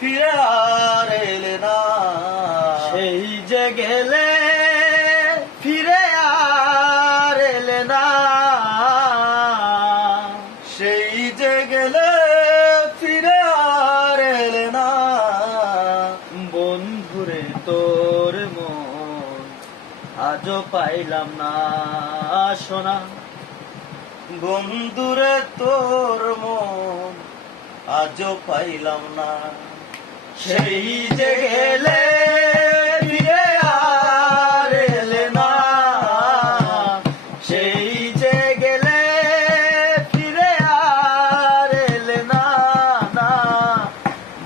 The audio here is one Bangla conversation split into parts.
ফিরে আর এলে না। সেই যে গেলে ফিরে আর এলে না। সেই যে গেলে ফিরে আর এলে না। বন্ধুরে তোর মন আজও পাইলাম না সোনা। বন্ধুরে তোর মন আজও পাইলাম না। সেই যে গেলে ফিরে আর এলে না। সেই যে গেলে ফিরে আর এলে না। না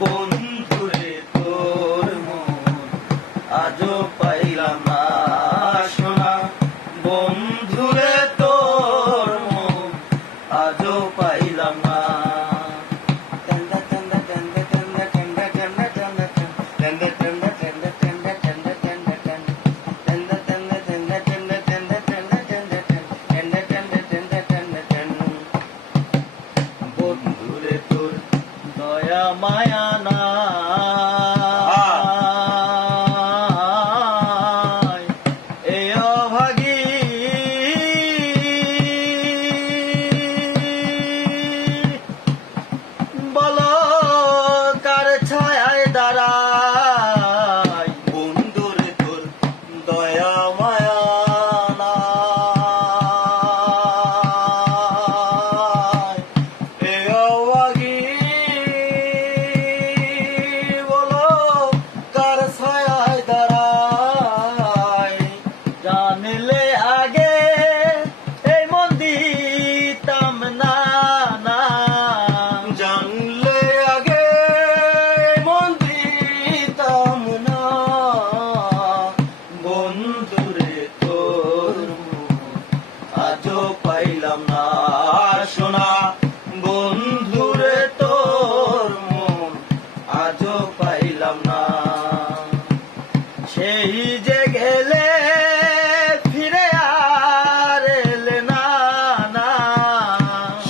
বন্ধুরে তোর মন আজও পাইলাম না সোনা। বন্ধুরে তোর মন আজও পাইলাম না। বন্ধুরে তোর দয়া মায়া নাই এ অভাগী। বলো কার ছায়ায় দাঁড়াই। বন্ধুরে তোর দয়া মায়া নাই এ অভাগী। বলো কার ছায়ায় দাঁড়াই। জানলে আগে এই মন দিতাম না। না জানলে আগে মন দিতাম না। বন্ধুরে তোর মন আজও পাইলাম না সোনা। বন্ধুরে তোর মন আজও পাইলাম না। সেই যে গেলে ফিরে আর এলে না। না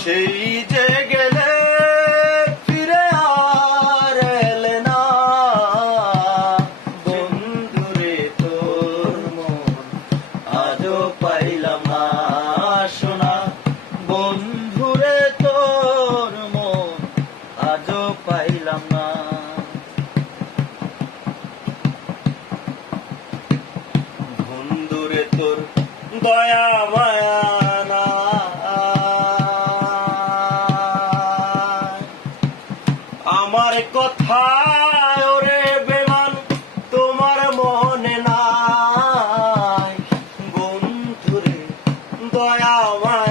সেই যে গেলে ফিরে আর এলে না। বন্ধুরে তোর মন আজও পাইলাম না সোনা। বন্ধুরে তোর মন আজও পাইলাম না। বন্ধুরে তোর দয়া মায়া নাই। আমার কথা ওরে বেমান তোমার মনে নাই। বন্ধুরে দয়া মায়া